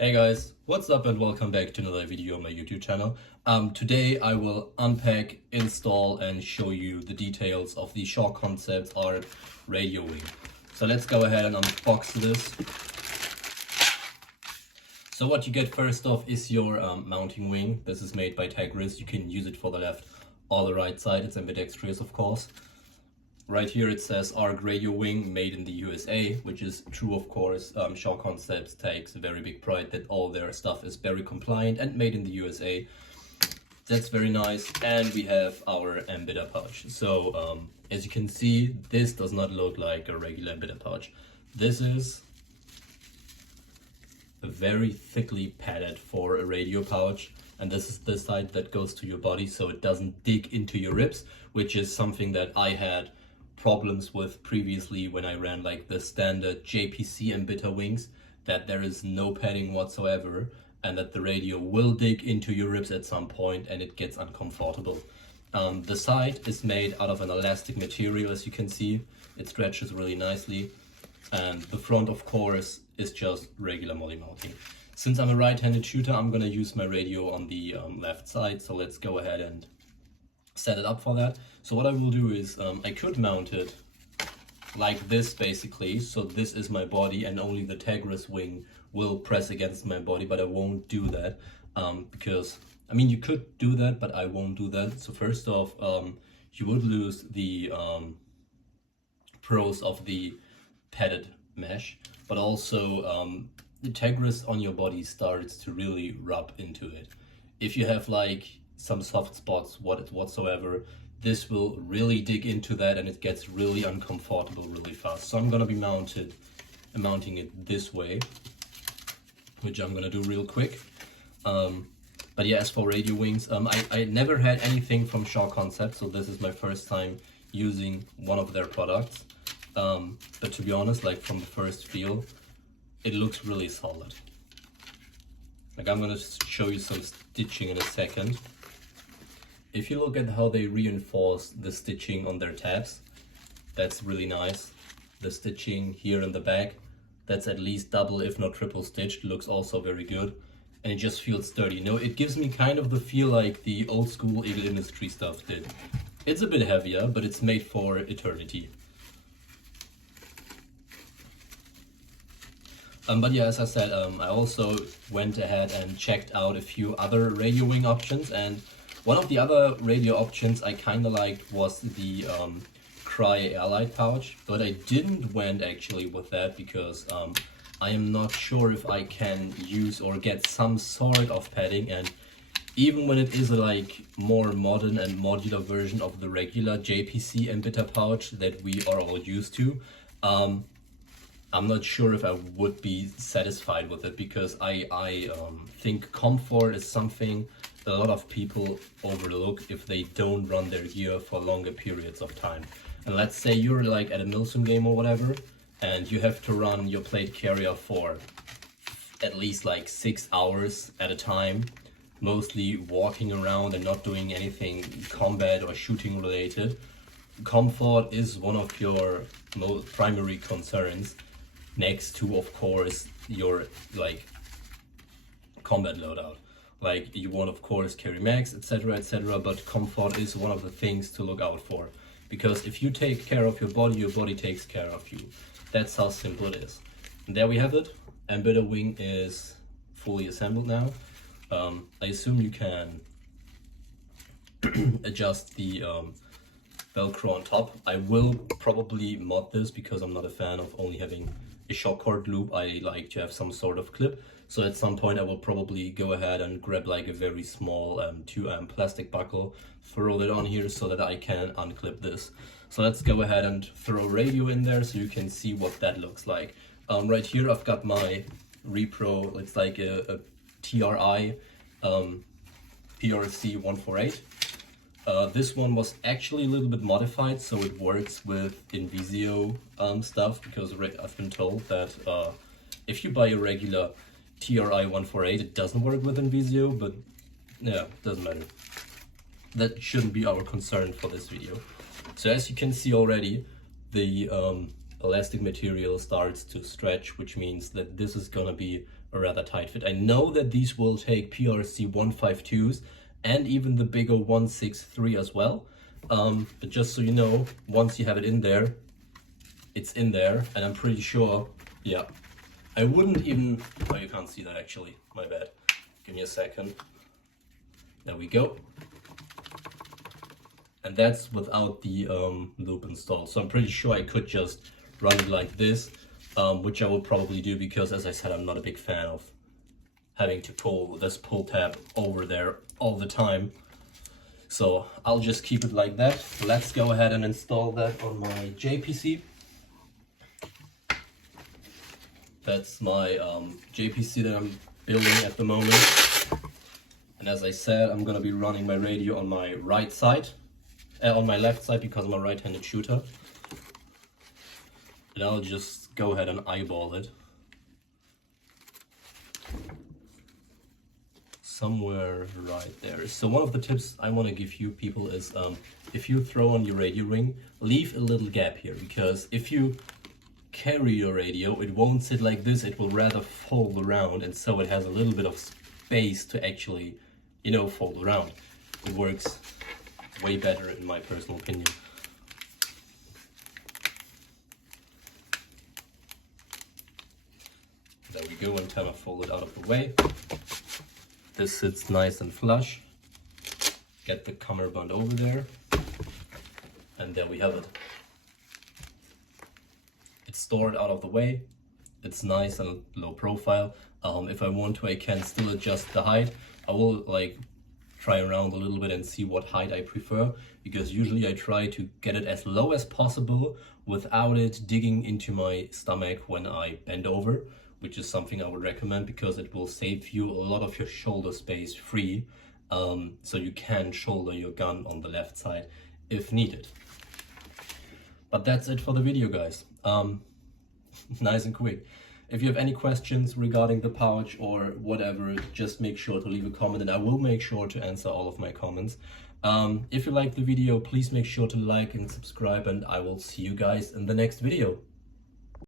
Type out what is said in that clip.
Hey guys, what's up and welcome back to another video on my YouTube channel. Today I will unpack, install and show you the details of the Concepts ARC radio wing. So let's go ahead and unbox this. So what you get first off is your mounting wing. This is made by Tegris. You can use it for the left or the right side. It's ambidextrous, of course. Right here it says ARC radio wing made in the USA, which is true, of course. Concepts takes a very big pride that all their stuff is very compliant and made in the USA. That's very nice. And we have our MBITR pouch. So as you can see, this does not look like a regular MBITR pouch. This is a very thickly padded for a radio pouch. And this is the side that goes to your body, so it doesn't dig into your ribs, which is something that I had problems with previously when I ran like the standard JPC MBITR wings, that there is no padding whatsoever and that the radio will dig into your ribs at some point and it gets uncomfortable. The side is made out of an elastic material, as you can see. It stretches really nicely, and the front, of course, is just regular molly mounting. Since I'm a right-handed shooter, I'm gonna use my radio on the left side, so let's go ahead and set it up for that. So what I will do is I could mount it like this basically, so this is my body and only the Tegris wing will press against my body, but I won't do that because, I mean, you could do that, but I won't do that. So first off, you would lose the pros of the padded mesh, but also the Tegris on your body starts to really rub into it. If you have like some soft spots whatsoever, this will really dig into that and it gets really uncomfortable really fast. So I'm gonna be mounting it this way, which I'm gonna do real quick. But yeah, as for radio wings, I never had anything from Concepts, so this is my first time using one of their products. But to be honest, like from the first feel, it looks really solid. Like, I'm gonna show you some stitching in a second. If you look at how they reinforce the stitching on their tabs, that's really nice. The stitching here in the back, that's at least double if not triple stitched, looks also very good. And it just feels sturdy. You know, it gives me kind of the feel like the old school Eagle Industry stuff did. It's a bit heavier, but it's made for eternity. But yeah, as I said, I also went ahead and checked out a few other radio wing options, and one of the other radio options I kind of liked was the Cry Airlight pouch, but I didn't went actually with that because I am not sure if I can use or get some sort of padding, and even when it is a like more modern and modular version of the regular JPC MBITR pouch that we are all used to, I'm not sure if I would be satisfied with it, because I think comfort is something a lot of people overlook if they don't run their gear for longer periods of time. And let's say you're like at a milsim game or whatever, and you have to run your plate carrier for at least like 6 hours at a time, mostly walking around and not doing anything combat or shooting related. Comfort is one of your most primary concerns, next to, of course, your like combat loadout. Like, you want, of course, carry max, etc., but comfort is one of the things to look out for, because if you take care of your body takes care of you. That's how simple it is. And there we have it. MBITR wing is fully assembled now. I assume you can adjust the Velcro on top. I will probably mod this because I'm not a fan of only having a shock cord loop. I like to have some sort of clip. So at some point I will probably go ahead and grab like a very small 2-amp plastic buckle, throw it on here so that I can unclip this. So let's go ahead and throw radio in there so you can see what that looks like. Right here I've got my Repro, it's like a TRI PRC 148. This one was actually a little bit modified, so it works with Invisio stuff, because I've been told that if you buy a regular TRI 148, it doesn't work with Invisio, but yeah, doesn't matter. That shouldn't be our concern for this video. So as you can see already, the elastic material starts to stretch, which means that this is gonna be a rather tight fit. I know that these will take PRC 152s and even the bigger 163 as well. But just so you know, once you have it in there, it's in there, and I'm pretty sure, yeah, I wouldn't even, oh, you can't see that actually, my bad. Give me a second. There we go. And that's without the loop installed. So I'm pretty sure I could just run it like this, which I will probably do because, as I said, I'm not a big fan of having to pull this pull tab over there all the time. So I'll just keep it like that. Let's go ahead and install that on my JPC. That's my JPC that I'm building at the moment. And as I said, I'm gonna be running my radio on my right side, on my left side because I'm a right-handed shooter. And I'll just go ahead and eyeball it. Somewhere right there. So one of the tips I want to give you people is if you throw on your radio ring, leave a little gap here, because if you carry your radio, it won't sit like this, it will rather fold around, and so it has a little bit of space to actually, you know, fold around. It works way better in my personal opinion. There we go, and time to fold it out of the way. This sits nice and flush. Get the cummerbund over there, and there we have it. It's stored out of the way. It's nice and low profile. If I want to, I can still adjust the height. I will like try around a little bit and see what height I prefer, because usually I try to get it as low as possible without it digging into my stomach when I bend over, which is something I would recommend because it will save you a lot of your shoulder space free, so you can shoulder your gun on the left side if needed. But that's it for the video, guys. Nice and quick. If you have any questions regarding the pouch or whatever, just make sure to leave a comment and I will make sure to answer all of my comments. If you liked the video, please make sure to like and subscribe, and I will see you guys in the next video.